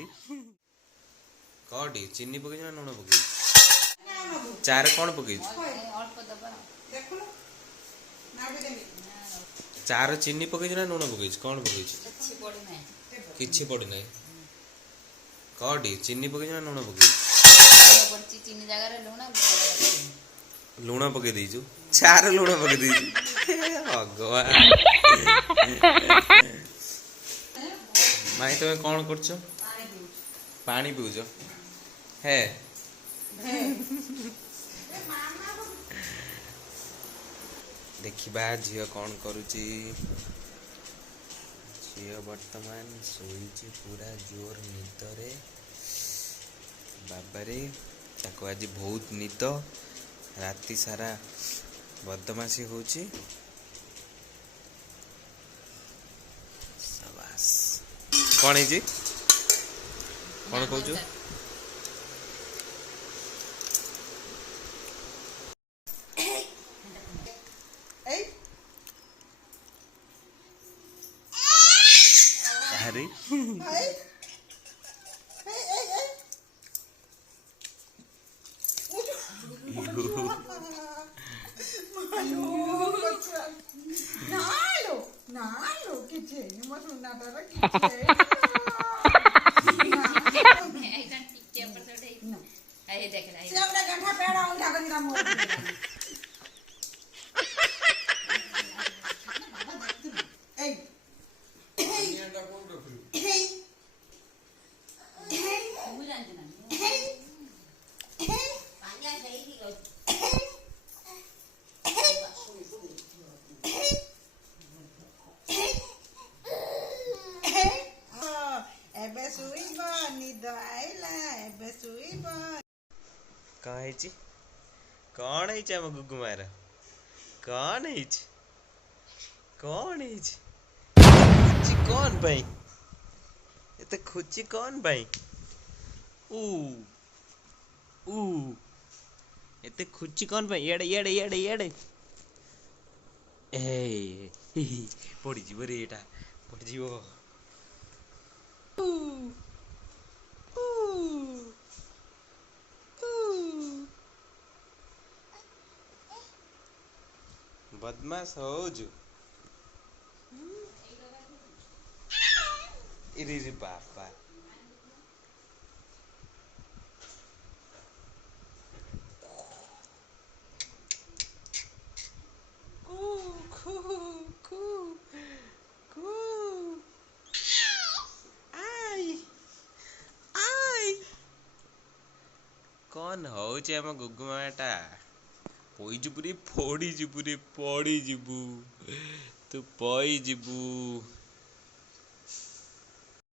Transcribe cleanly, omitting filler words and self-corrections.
हरी कौटी चीनी पकई ना लुण पकई चार कौन पकई चार चीनी पकई ना लुण पकई कौन पकई किछि पड़ी ना कौटी चीनी पकई ना लुण पकई चीनी जगह लुण पकई देइछु चार लुण पकई देइछु भगवान माई तुम कौन कर पानी पीऊच है देखिबा झियो कौन करुची झियो वर्तमान सोईची पूरा जोर निदरे बाबारे ताको आज बहुत निद राति सारा बदमाशी होची शाबाश कौन है जी कौन कहू हरी कौन है आम गुगु मार कौन है कौन है खुची कौन भाई ये खुची कौन भाई ऊ ऊ ये खुची कौन भाई येड़े येड़े येड़े येड़े ए पड़ी जीव रे एटा पड़ी जीव बदमाश हो जो इरी रे बापा कौन हो आम गुगुमाटा पई जिबू रे फोड़ी जिबू रे पड़ी जिबू तू पई जिबू।